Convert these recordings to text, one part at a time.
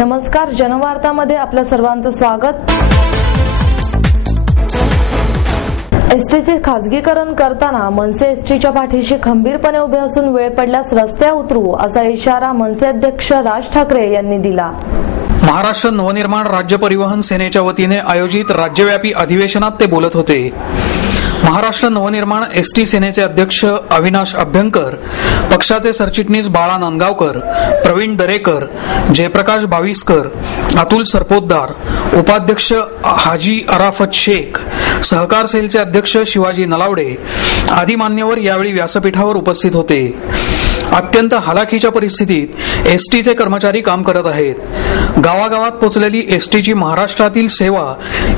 नमस्कार, जनवार्तामध्ये आपल्या सर्वांचं स्वागत। एसटीचे खासगीकरण करताना मनसे एसटीच्या पाठीशी खंबीरपणे उभे असून वेळ पडल्यास रस्त्यावर उतरू असा इशारा मनसे अध्यक्ष राज ठाकरे यांनी दिला। महाराष्ट्र नवनिर्माण राज्य परिवहन सेनेच्या वतीने आयोजित राज्यव्यापी अधिवेशनात ते बोलत होते। महाराष्ट्र नवनिर्माण एसटी सेनेचे अध्यक्ष अविनाश अभ्यंकर, पक्षाचे सरचिटणीस बाळा नांदगावकर, प्रवीण दरेकर, जयप्रकाश बाविस्कर, अतुल सरपोतदार, उपाध्यक्ष हाजी अराफत शेख, सहकार सेलचे अध्यक्ष शिवाजी नलावडे आदी मान्यवर यावेळी व्यासपीठावर उपस्थित होते। अत्यंत हालाखीच्या परिस्थितीत एसटीचे कर्मचारी काम करत आहेत। गावागावात पोचलेली एसटीची महाराष्ट्रातील सेवा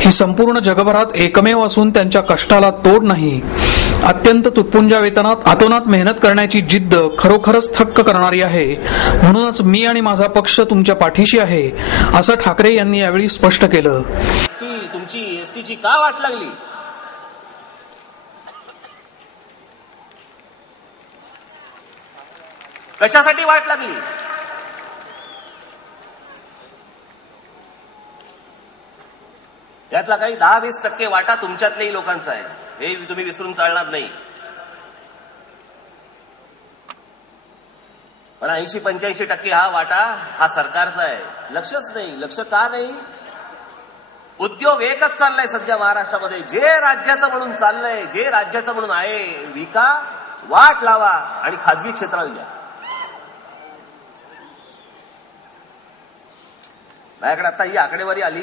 ही संपूर्ण जगभरात एकमेव असून त्यांच्या कष्टाला तोड नाही। अत्यंत तुटपुंजा वेतनात अतोनात मेहनत करण्याची जिद्द खरोखरच थक्क करणारी आहे। म्हणूनच मी आणि माझा पक्ष तुमच्या पाठीशी आहे, असं ठाकरे यांनी यावेळी स्पष्ट केलं। तुमची एसटीची का वाट लागली? कशासाठी वाट लागली? यातला काही 10-20% वाटा तुमच्यातल्याही लोकांचा आहे, हे तुम्ही विसरून चालणार नाही। पण 80-85% हा वाटा हा सरकारचा आहे। लक्षच नाही। लक्ष का नाही? उद्योग एकच चाललाय सध्या महाराष्ट्रामध्ये, जे राज्याचं म्हणून चाललंय, जे राज्याचं म्हणून आहे, विका, वाट लावा आणि खाजगी क्षेत्राला द्या। माझ्याकडे आता ही आकडेवारी आली,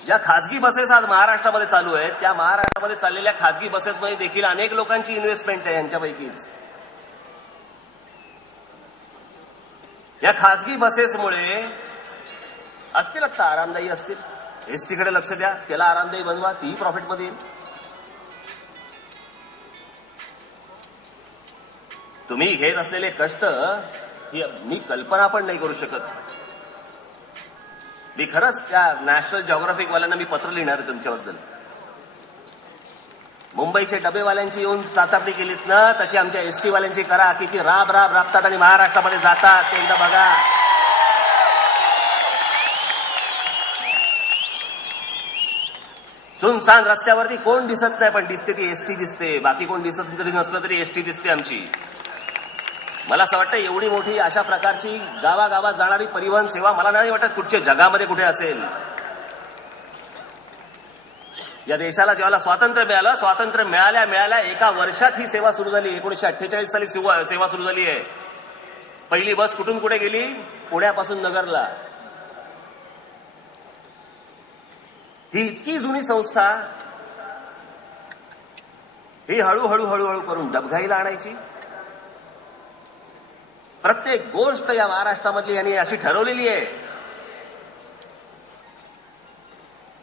ज्या खाजगी बसेस आज महाराष्ट्रामध्ये चालू आहेत, त्या महाराष्ट्रामध्ये चाललेल्या खाजगी बसेसमध्ये देखील अनेक लोकांची इन्व्हेस्टमेंट आहे। यांच्यापैकीच या खाजगी बसेसमुळे असतील, आता आरामदायी असतील, एसटीकडे लक्ष द्या, त्याला आरामदायी बनवा, तीही प्रॉफिटमध्ये येईल। तुम्ही घेत असलेले कष्ट ही मी कल्पना पण नाही करू शकत। मी खरंच त्या नॅशनल जिओग्राफिक वाल्यांना मी पत्र लिहिणार आहे तुमच्याबद्दल। मुंबईचे डबेवाल्यांची येऊन चाचपणी केलीत ना, तशी आमच्या एसटी वाल्यांची करा, किती राब राबतात आणि महाराष्ट्रामध्ये जातात ते एकदा बघा। सुनसान रस्त्यावरती कोण दिसत नाही, पण दिसते ती एसटी दिसते। बाकी कोण दिसत तरी नसलं तरी एसटी दिसते आमची। मला असं वाटतं एवढी मोठी अशा प्रकारची गावागावात जाणारी परिवहन सेवा मला नाही वाटत कुठच्या जगामध्ये कुठे असेल। या देशाला जेव्हा स्वातंत्र्य मिळालं, स्वातंत्र्य मिळाल्या एका वर्षात ही सेवा सुरू झाली। 1948 साली सेवा सुरू झाली आहे। पहिली बस कुठून कुठे गेली? पुण्यापासून नगरला। ही इतकी जुनी संस्था ही हळूहळू करून डबघाईला आणायची। प्रत्येक गोष्ट या महाराष्ट्रामधली यांनी अशी ठरवलेली आहे।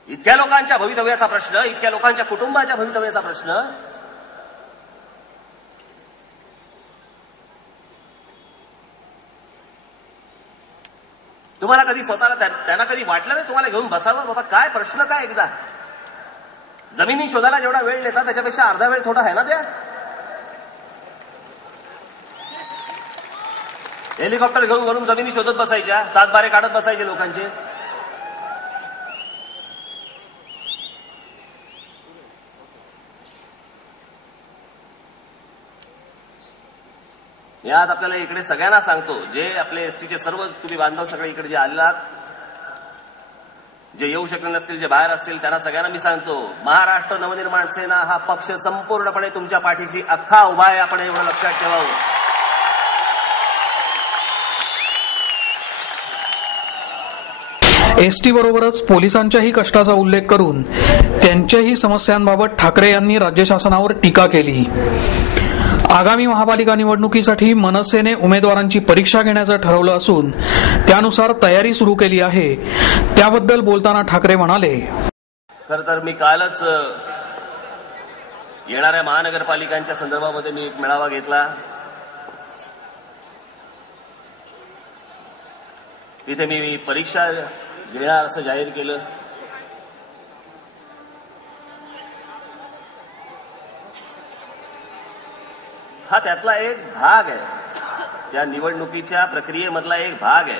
इतक्या लोकांच्या भवितव्याचा प्रश्न, इतक्या लोकांच्या कुटुंबाच्या भवितव्याचा प्रश्न, तुम्हाला कधी स्वतःला त्यांना कधी वाटलं नाही तुम्हाला घेऊन बसावं? बाबा काय प्रश्न काय? एकदा जमिनी शोधायला जेवढा वेळ देतात त्याच्यापेक्षा अर्धा वेळ थोडा आहे ना द्या। हेलिकॉप्टर घेऊन वरून जमिनी शोधत बसायच्या, 7 बारे काढत बसायचे लोकांचे। मी आज आपल्याला इकडे सगळ्यांना सांगतो, जे आपले एसटीचे सर्व तुम्ही बांधव सगळे इकडे जे आलात, जे येऊ शकले नसतील, जे बाहेर असतील, त्यांना सगळ्यांना मी सांगतो, महाराष्ट्र नवनिर्माण सेना हा पक्ष संपूर्णपणे तुमच्या पाठीशी अख्खा उभा आहे। आपण एवढं लक्षात ठेवावं। एसटी बरोबरच पोलिसांच्याही कष्टाचा उल्लेख करून त्यांच्याही समस्यांबाबत ठाकरे यांनी राज्य शासनावर टीका केली। आगामी महापालिका निवडणुकीसाठी मनसेने उमेदवारांची परीक्षा घेण्याचं ठरवलं असून त्यानुसार तयारी सुरू केली आहे। त्याबद्दल बोलताना ठाकरे म्हणाले, खरं तर मी कालच येणाऱ्या महानगरपालिकांच्या संदर्भामध्ये मी एक मेळावा घेतला। तिथे मी परीक्षा घेणार असं जाहीर केलं। हा त्यातला एक भाग आहे, त्या निवडणुकीच्या प्रक्रियेमधला एक भाग आहे।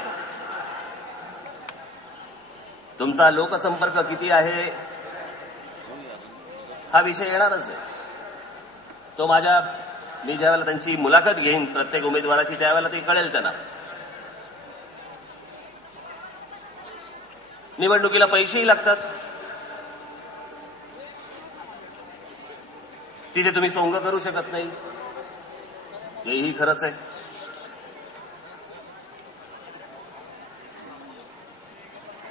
तुमचा लोकसंपर्क किती आहे हा विषय येणारच आहे. तो मी ज्यावेळेला त्यांची मुलाखत घेईन प्रत्येक उमेदवाराची त्यावेळेला ते कळेल त्यांना. निवडणुकीला पैसेही लागतात. तिथे तुम्ही सोंग करू शकत नाही, हेही खरंच आहे.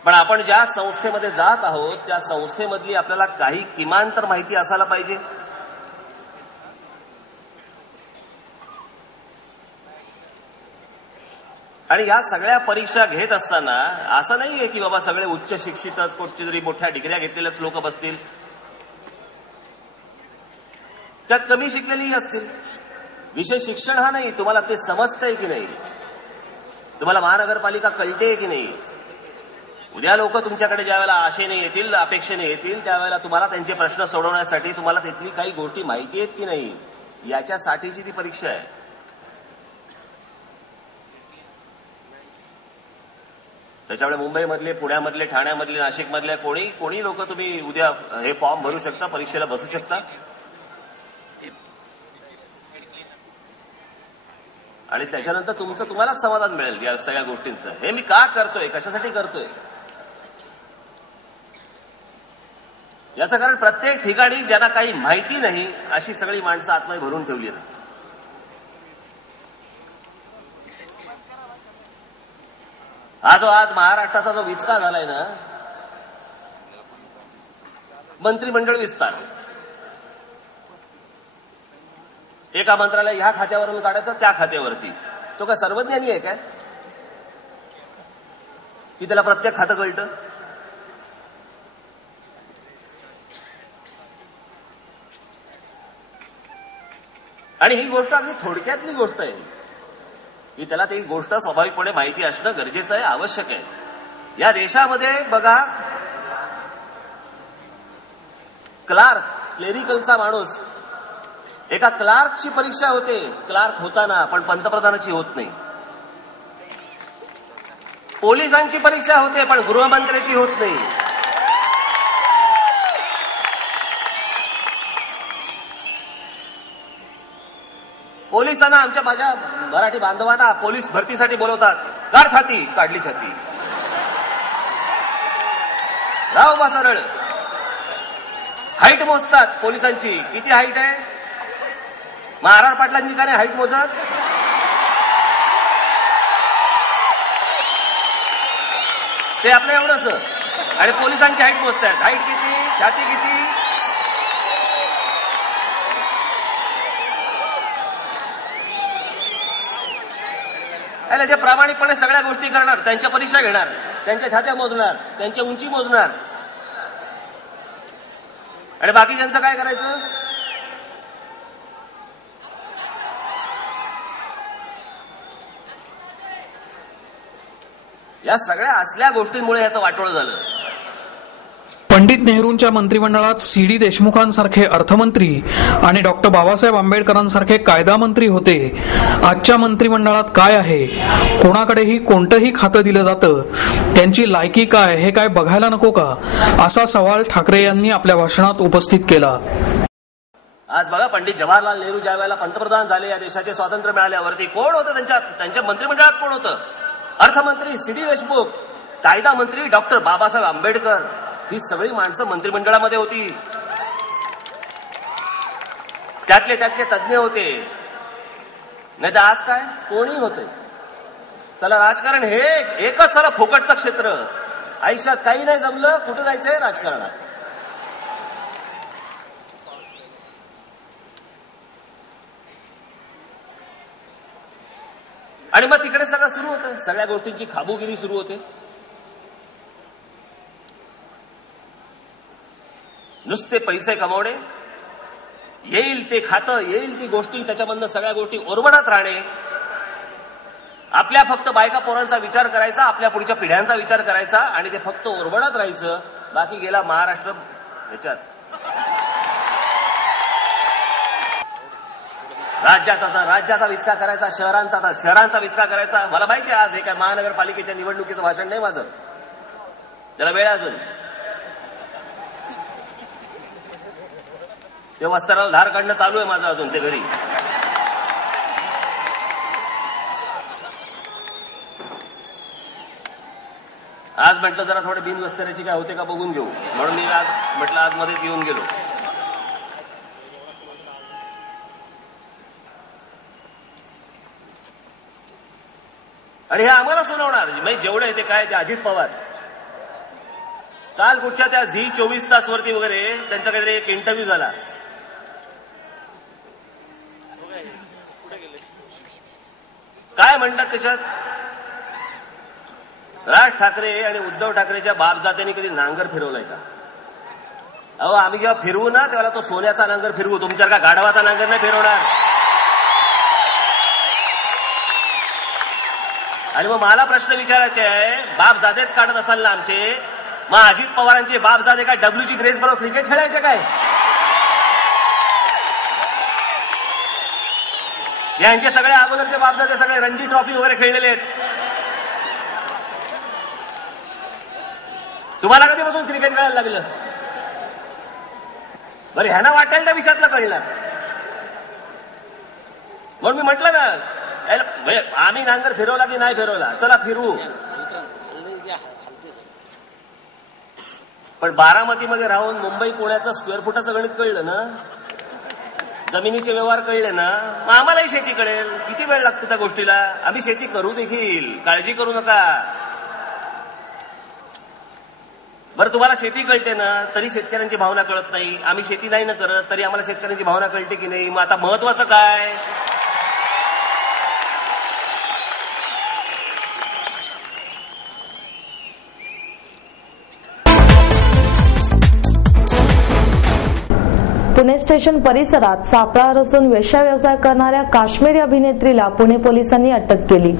पण आपण ज्या संस्थेमध्ये जात आहोत त्या संस्थेमधली आपल्याला काही किमान तर माहिती असायला पाहिजे. आणि या सगळ्या परीक्षा घेत असताना असं नाहीये की बाबा सगळे उच्च शिक्षितच कोणती तरी मोठ्या डिग्र्या घेतलेलेच लोक बसतील, त्यात कमी शिकलेलीही असतील. विषय शिक्षण हा नाही, तुम्हाला ते समजतंय की नाही, तुम्हाला महानगरपालिका कळतेय की नाही. उद्या लोक तुमच्याकडे ज्यावेळेला आशेने येतील, अपेक्षेने येतील, त्यावेळेला तुम्हाला त्यांचे प्रश्न सोडवण्यासाठी तुम्हाला तिथली काही गोष्टी माहिती आहेत की नाही, याच्यासाठीची ती परीक्षा आहे. त्याच्यामुळे मुंबईमधले, पुण्यामधले, ठाण्यामधले, नाशिकमधले कोणी लोक तुम्ही उद्या हे फॉर्म भरू शकता, परीक्षेला बसू शकता. आणि त्याच्यानंतर तुम्हालाच समाधान मिळेल या सगळ्या गोष्टींचं. हे मी का करतोय, कशासाठी करतोय याचं कारण प्रत्येक ठिकाणी ज्यांना काही माहिती नाही अशी सगळी माणसं आतमध्ये भरून ठेवली आहेत. आज महाराष्ट्राचा जो विचका झालाय ना, मंत्रिमंडळ विस्तार, एका मंत्रालय ह्या खात्यावरून काढायचं त्या खात्यावरती, तो काय सर्वज्ञानी आहे काय की त्याला प्रत्येक खातं कळतं? आणि ही गोष्ट अगदी थोडक्यातली गोष्ट आहे की त्याला ती गोष्ट स्वाभाविकपणे माहिती असणं गरजेचं आहे, आवश्यक आहे. या देशामध्ये बघा, क्लेरिकलचा माणूस, एका क्लार्कची परीक्षा होते, क्लार्क होताना, पण पंतप्रधानाची होत नाही. पोलिसांची परीक्षा होते पण गृहमंत्र्याची होत नाही. पोलिसांना, माझ्या मराठी बांधवांना पोलीस भरतीसाठी बोलवतात, काढ छाती, काढली छाती, राव बा सरळ. हाईट मोजतात पोलिसांची, किती हाईट आहे? महाराज पाटलांनी का नाही हाईट मोजत? ते आपलं एवढंच. आणि पोलिसांची हाईट मोजतात, हाईट किती, छाती किती. याला जे प्रामाणिकपणे सगळ्या गोष्टी करणार, त्यांच्या परीक्षा घेणार, त्यांच्या छात्या मोजणार, त्यांची उंची मोजणार, आणि बाकीच्यांचं काय करायचं? या सगळ्या असल्या गोष्टींमुळे याचं वाटोळ झालं. पंडित नेहरूंच्या मंत्रिमंडळात सी.डी. देशमुखांसारखे अर्थमंत्री आणि डॉक्टर बाबासाहेब आंबेडकरांसारखे कायदा मंत्री होते. आजच्या मंत्रिमंडळात काय आहे? कोणाकडेही कोणतंही खातं दिलं जातं. त्यांची लायकी काय हे काय बघायला नको का, असा सवाल ठाकरे यांनी आपल्या भाषणात उपस्थित केला. आज बघा, पंडित जवाहरलाल नेहरू ज्या वेळेला पंतप्रधान झाले, या देशाचे स्वातंत्र्य मिळाल्यावरती कोण होतं त्यांच्या मंत्रिमंडळात? कोण होतं? अर्थमंत्री सी.डी. देशमुख, कायदा मंत्री डॉक्टर बाबासाहेब आंबेडकर. ही सगळी माणसं मंत्रिमंडळामध्ये होती. त्यातले तज्ञ होते. नाही तर आज काय, कोणी होते. चला राजकारण हे एकच चला फुकटचं क्षेत्र. आयुष्यात काही नाही जमलं, कुठं जायचंय? राजकारणात. आणि मग तिकडे सगळं सुरू होतं, सगळ्या गोष्टींची खाबूगिरी सुरू होते. नुसते पैसे कमावणे, येईल ते खातं, येईल ती गोष्टी, त्याच्यामधनं सगळ्या गोष्टी ओरबडत राहणे. आपल्या फक्त बायका पोरांचा विचार करायचा, आपल्या पुढच्या पिढ्यांचा विचार करायचा, आणि ते फक्त ओरबडत राहायचं. बाकी गेला महाराष्ट्र ह्याच्यात. राज्याचा विचका करायचा, शहरांचा विचका करायचा. मला माहिती आहे आज हे काय महानगरपालिकेच्या निवडणुकीचं भाषण नाही माझं. त्याला वेळ अजून. ते वस्त्राला धार काढणं चालू आहे माझं अजून ते घरी. आज म्हटलं जरा थोडे बिनवस्त्राची काय होते का बघून घेऊ, म्हणून मी आज म्हटलं आज मध्येच येऊन गेलो. आणि हे आम्हाला सुनावणार म्हणजे जेवढे आहे ते काय, ते अजित पवार काल कुठच्या त्या झी 24 वरती वगैरे त्यांचा काहीतरी एक इंटरव्ह्यू झाला. काय म्हणतात त्याच्यात, राज ठाकरे आणि उद्धव ठाकरेच्या बापजात्यांनी कधी नांगर फिरवलाय का? अहो आम्ही जेव्हा फिरवू ना तेव्हा तो सोन्याचा नांगर फिरवू, तुमच्या का गाढवाचा नांगर नाही फिरवणार. आणि मग मला प्रश्न विचारायचे आहे, बापजादेच काढत असाल ना आमचे, मग अजित पवारांचे बापजादे काय डब्ल्यूजी ग्रेस बरोबर क्रिकेट खेळायचे काय? यांचे सगळे अगोदरचे बापजादे सगळे रणजी ट्रॉफी वगैरे खेळलेले आहेत. तुम्हाला कधीपासून क्रिकेट खेळायला लागलं? बरं ह्यांना वाटेल त्या विषयातलं कळणार. म्हणून मी म्हटलं ना आम्ही नांगर फिरवला की नाही फिरवला, चला फिरवू. पण बारामतीमध्ये राहून मुंबई पुण्याचं स्क्वेअर फुटाचं गणित कळलं ना, जमिनीचे व्यवहार कळले ना, मग आम्हालाही शेती कळेल. किती वेळ लागतो त्या गोष्टीला? आम्ही शेती करू देखील, काळजी करू नका. बरं तुम्हाला शेती कळते ना, तरी शेतकऱ्यांची भावना कळत नाही. आम्ही शेती नाही ना करत तरी आम्हाला शेतकऱ्यांची भावना कळते की नाही. मग आता महत्वाचं काय? पुणे स्टेशन परिसरात सापळा रचून वेश्या व्यवसाय करणाऱ्या काश्मीरी अभिनेत्रीला पुणे पोलिसांनी अटक केली.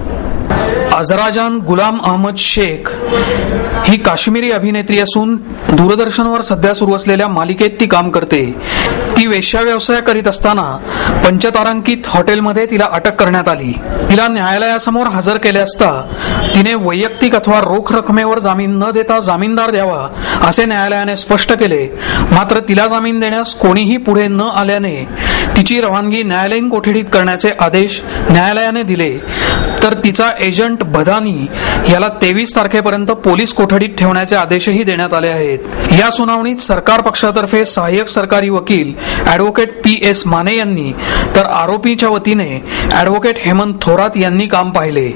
अझराजान गुलाम अहमद शेख ही काश्मीरी अभिनेत्री असून दूरदर्शनवर सध्या सुरू असलेल्या मालिकेत ती काम करते. ती वेश्या व्यवसाय करीत असताना पंचतारांकित हॉटेलमध्ये तिला अटक करण्यात आली. तिला न्यायालयासमोर हजर केले असता तिने वैयक्तिक अथवा रोख रकमेवर जामीन न देता जामीनदार द्यावा असे न्यायालयाने स्पष्ट केले. मात्र तिला जामीन देण्यास कोणीही पुढे न आल्याने तिची रवानगी न्यायालयीन कोठडीत करण्याचे आदेश न्यायालयाने दिले. तर तिचा एजंट भदानी याला 23 तारखेपर्यंत पोलीस कोठडीत ठेवण्याचे आदेशही देण्यात आले आहेत. या सुनावणीत सरकार पक्षातर्फे सहाय्यक सरकारी वकील ॲडव्होकेट PS माने यांनी तर आरोपीच्या वतीने ॲडव्होकेट हेमंत थोरात यांनी काम पाहिले.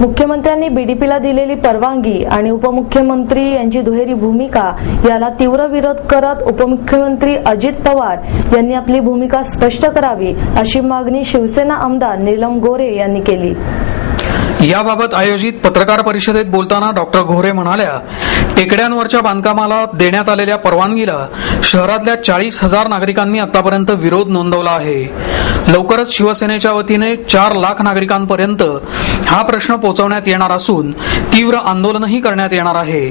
मुख्यमंत्र्यांनी बीडीपीला दिलेली परवानगी आणि उपमुख्यमंत्री यांची दुहेरी भूमिका याला तीव्र विरोध करत उपमुख्यमंत्री अजित पवार यांनी आपली भूमिका स्पष्ट करावी अशी मागणी शिवसेना आमदार नीलम गोऱ्हे यांनी केली. याबाबत आयोजित पत्रकार परिषदेत बोलताना डॉक्टर गोऱ्हे म्हणाल्या, टेकड्यांवरच्या बांधकामाला देण्यात आलेल्या परवानगीला शहरातल्या 40,000 नागरिकांनी आतापर्यंत विरोध नोंदवला आहे. लवकरच शिवसेनेच्या वतीने 4 लाख नागरिकांपर्यंत हा प्रश्न पोहोचवण्यात येणार असून तीव्र आंदोलनही करण्यात येणार आहे.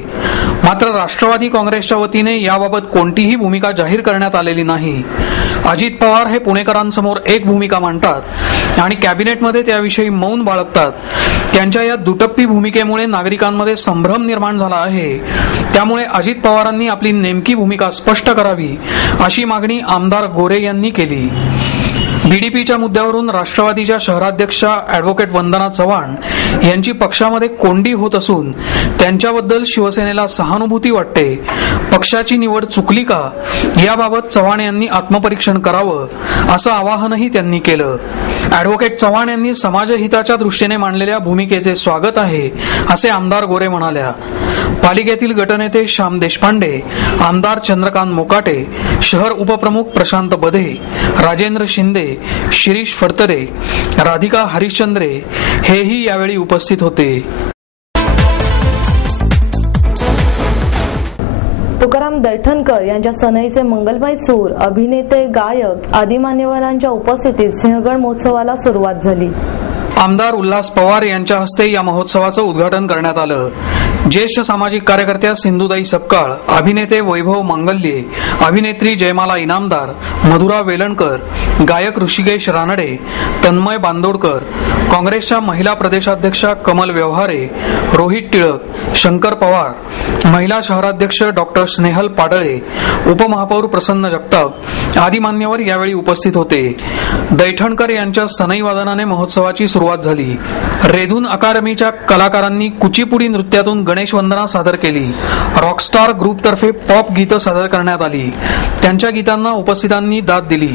मात्र राष्ट्रवादी काँग्रेसच्या वतीने याबाबत कोणतीही भूमिका जाहीर करण्यात आलेली नाही. अजित पवार हे पुणेकरांसमोर एक भूमिका मांडतात आणि कॅबिनेटमध्ये त्याविषयी मौन बाळगतात. त्यांच्या या दुटप्पी भूमिकेमुळे नागरिकांमध्ये संभ्रम निर्माण झाला आहे. त्यामुळे अजित पवारांनी आपली नेमकी भूमिका स्पष्ट करावी अशी मागणी आमदार गोरे यांनी केली. बीडीपीच्या मुद्द्यावरून राष्ट्रवादीच्या शहराध्यक्षा ॲडव्होकेट वंदना चव्हाण यांची पक्षामध्ये कोंडी होत असून त्यांच्याबद्दल शिवसेनेला सहानुभूती वाटते. पक्षाची निवड चुकली का याबाबत चव्हाण यांनी आत्मपरीक्षण करावं असं आवाहनही त्यांनी केलं. ॲडव्होकेट चव्हाण यांनी समाजहिताच्या दृष्टीने मांडलेल्या भूमिकेचे स्वागत आहे असे आमदार गोरे म्हणाल्या. पालिकेतील गटनेते श्याम देशपांडे, आमदार चंद्रकांत मोकाटे, शहर उपप्रमुख प्रशांत बधे, राजेंद्र शिंदे, शिरीष फडतरे, राधिका हरिश्चंद्रे हेही यावेळी उपस्थित होते. तुकाराम दैठणकर यांच्या सनईचे मंगलमय सूर, अभिनेते, गायक आदी मान्यवरांच्या उपस्थितीत सिंहगड महोत्सवाला सुरुवात झाली. आमदार उल्हास पवार यांच्या हस्ते या महोत्सवाचं उद्घाटन करण्यात आलं. ज्येष्ठ सामाजिक कार्यकर्त्या सिंधुताई सपकाळ, अभिनेते वैभव मंगल्ये, अभिनेत्री जयमाला इनामदार, मधुरा वेलणकर, गायक ऋषिकेश रानडे, तन्मय बांदोडकर, काँग्रेसच्या महिला प्रदेशाध्यक्षा कमल व्यवहारे, रोहित टिळक, शंकर पवार, महिला शहराध्यक्ष डॉक्टर स्नेहल पाडळे, उपमहापौर प्रसन्न जगताप आदी मान्यवर यावेळी उपस्थित होते. दैठणकर यांच्या सनई वादनाने महोत्सवाची सुरुवात झाली. रेधून अकादमीच्या कलाकारांनी कुचिपुडी नृत्यातून गणेश वंदना सादर केली. रॉकस्टार ग्रुपतर्फे पॉप गीतं सादर करण्यात आली. त्यांच्या गीतांना उपस्थितांनी दाद दिली.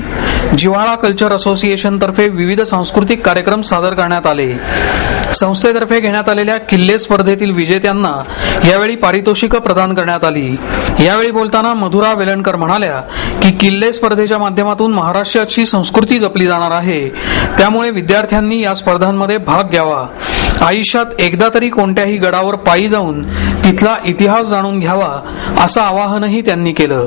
जिव्हाळा कल्चर असोसिएशन तर्फे विविध सांस्कृतिक कार्यक्रम सादर करण्यात आले. संस्थेतर्फे घेण्यात आलेल्या किल्ले स्पर्धेतील विजेत्यांना यावेळी पारितोषिकं प्रदान करण्यात आली. यावेळी बोलताना मधुरा वेलणकर म्हणाल्या की किल्ले स्पर्धेच्या माध्यमातून महाराष्ट्राची संस्कृती जपली जाणार आहे. त्यामुळे विद्यार्थ्यांनी या स्पर्धांमध्ये भाग घ्यावा. आयुष्यात एकदा तरी कोणत्याही गडावर पायी जाऊन तिथला इतिहास जाणून घ्यावा असं आवाहनही त्यांनी केलं.